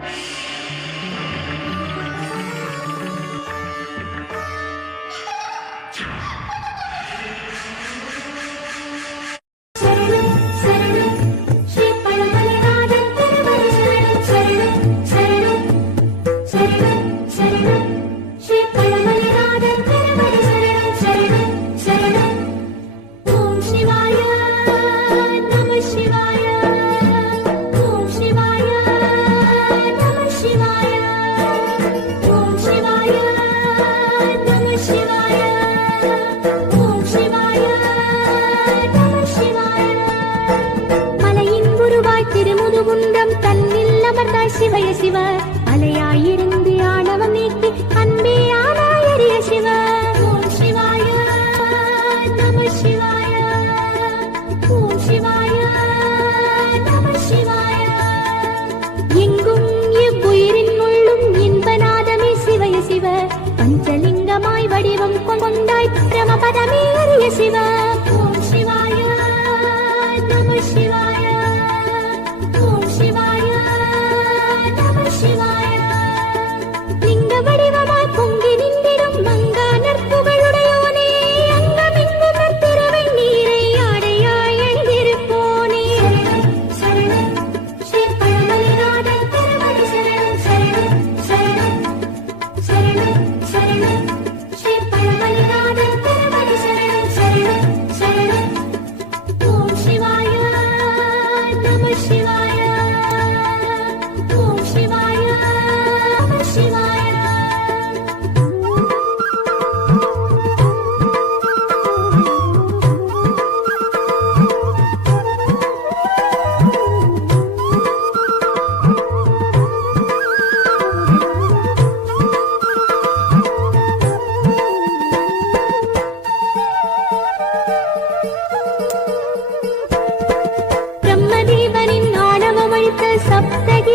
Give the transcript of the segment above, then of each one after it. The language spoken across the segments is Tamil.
you அமர்ந்தாய் சிவய சிவ அலையாயிருந்து ஆணவம் நீக்கி அன்பே ஆனாயரிய சிவ ஓம் சிவாய நம சிவாய. ஓம் சிவாய நம சிவாய. எங்கும் எவ்வுயிரின் உள்ளும் இன்பநாதமே சிவய சிவ பஞ்சலிங்கமாய் வடிவம் கொண்டாய் பிரமபதமே அறிய சிவ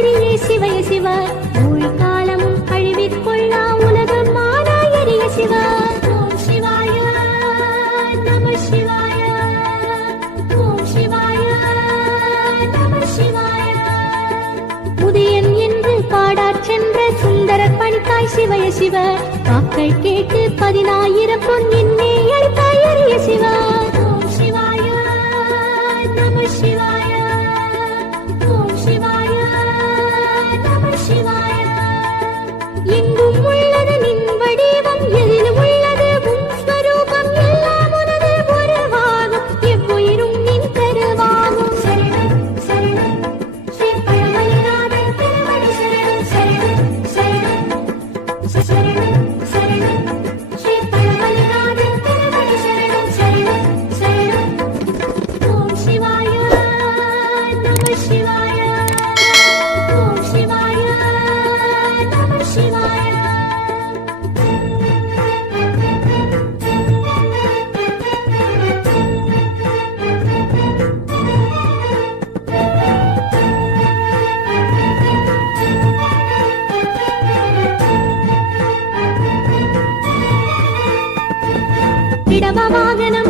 சப்தகிரியே சிவய சிவா. ஊழ் காலமும் அழிவிற் உலகம் ஆனாயரிய சிவா. ஓம் சிவாய நம சிவாய. ஓம் சிவாய நம சிவாய. என்று பாடாற் சென்ற சுந்தர சிவய சிவ. வாக்கள் கேட்டு பிரபவாகனம்